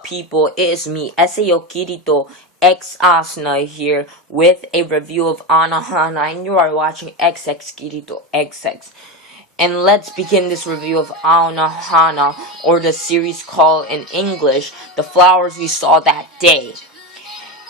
People, it is me, Sao Kirito X Asuna here with a review of Anohana, and you are watching XX Kirito XX. And let's begin this review of Anohana, or the series called in English, The Flowers We Saw That Day.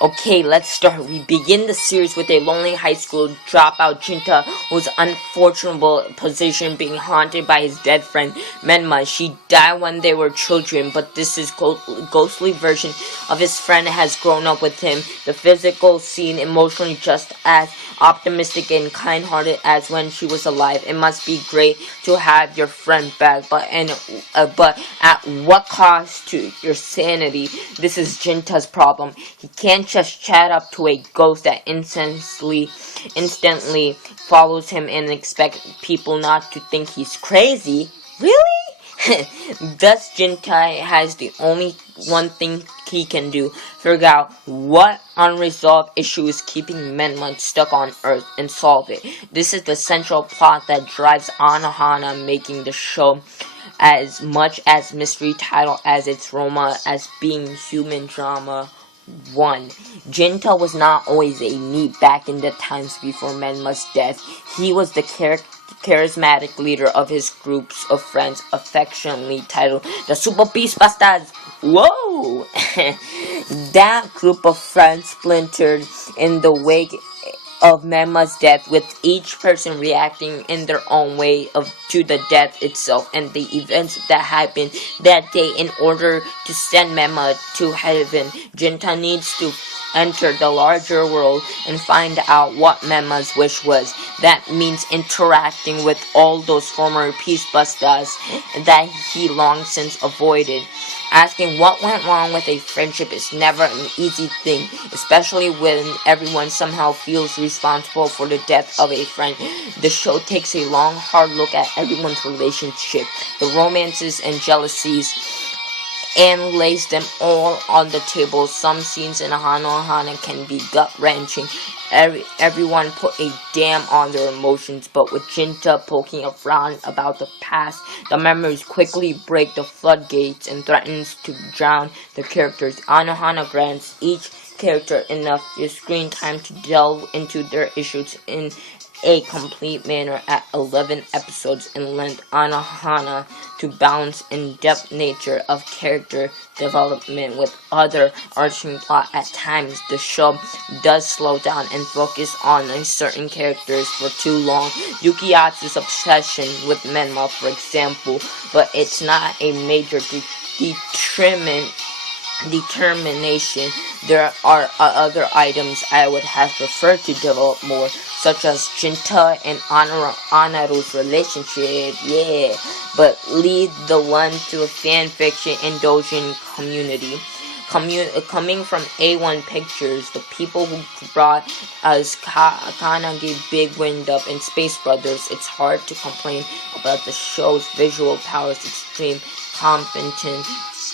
Okay, let's start. We begin the series with a lonely high school dropout Jinta, whose unfortunate position being haunted by his dead friend Menma. She died when they were children, but this is ghostly version of his friend has grown up with him. The physical scene emotionally just as optimistic and kind-hearted as when she was alive. It must be great to have your friend back, but at what cost to your sanity? This is Jinta's problem. He can't just chat up to a ghost that instantly follows him and expect people not to think he's crazy. Really? Thus, Jintai has the only one thing he can do: figure out what unresolved issue is keeping Menma stuck on Earth and solve it. This is the central plot that drives Anohana, making the show as much as mystery title as its Roma as being human drama. 1. Jinta was not always a NEET back in the times before Menma's death. He was the charismatic leader of his groups of friends, affectionately titled the Super Beast Bastards. Whoa! That group of friends splintered in the wake of Menma's death, with each person reacting in their own way to the death itself and the events that happened that day. In order to send Menma to heaven, Jinta needs to enter the larger world and find out what Menma's wish was. That means interacting with all those former peace busters that he long since avoided. Asking what went wrong with a friendship is never an easy thing, especially when everyone somehow feels responsible for the death of a friend. The show takes a long, hard look at everyone's relationship, the romances and jealousies, and lays them all on the table. Some scenes in Anohana can be gut-wrenching. Everyone put a damn on their emotions, but with Jinta poking around about the past, the memories quickly break the floodgates and threatens to drown the characters. Anohana grants each character enough screen time to delve into their issues in a complete manner at 11 episodes in length. Anohana to balance in-depth nature of character development with other arching plot. At times, the show does slow down and focus on certain characters for too long. Yukiatsu's obsession with Menma, for example, but it's not a major determination. There are other items I would have preferred to develop more, such as Jinta and Anaru's relationship, but lead the one to a fanfiction indulgent community. Coming from A1 Pictures, the people who brought us Kanagi, Big Wind Up, and Space Brothers, it's hard to complain about the show's visual powers. Extreme competent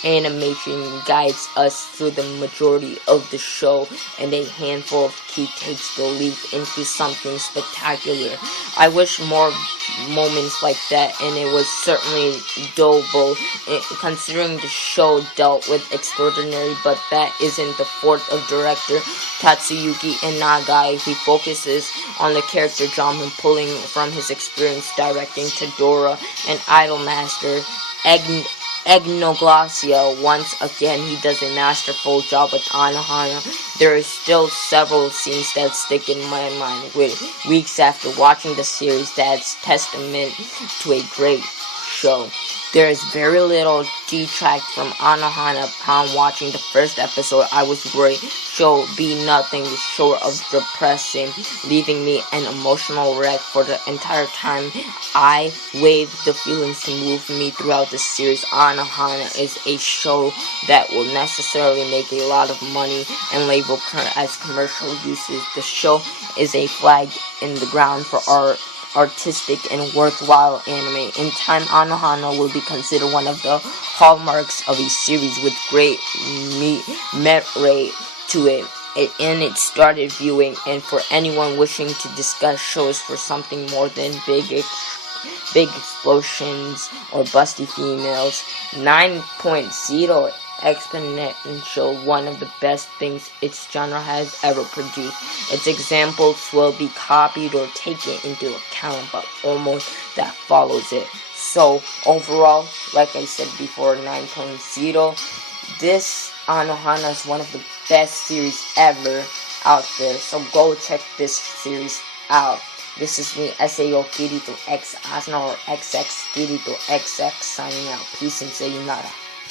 animation guides us through the majority of the show, and a handful of key takes the leap into something spectacular. I wish more moments like that, and it was certainly doable considering the show dealt with extraordinary, but that isn't the fault of director Tatsuyuki Nagai. He focuses on the character drama, pulling from his experience directing Todora and Idolmaster Egnoglossia. Once again, he does a masterful job with Anohana. There is still several scenes that stick in my mind weeks after watching the series. That's testament to a great show. There is very little detract from Anohana upon watching the first episode. I was worried show be nothing short of depressing, leaving me an emotional wreck for the entire time. I waved the feelings to move me throughout the series. Anohana is a show that will necessarily make a lot of money and label as commercial uses. The show is a flag in the ground for artistic and worthwhile anime. In time, Anohana will be considered one of the hallmarks of a series with great merit to it. And it started viewing, and for anyone wishing to discuss shows for something more than big explosions or busty females, 9.0 exponential, one of the best things its genre has ever produced. Its examples will be copied or taken into account, but almost that follows it. So overall, like I said before, 9.0. This Anohana is one of the best series ever out there. So go check this series out. This is me, Sao Kirito X Asuna or XX Kirito XX signing out. Peace and sayonara.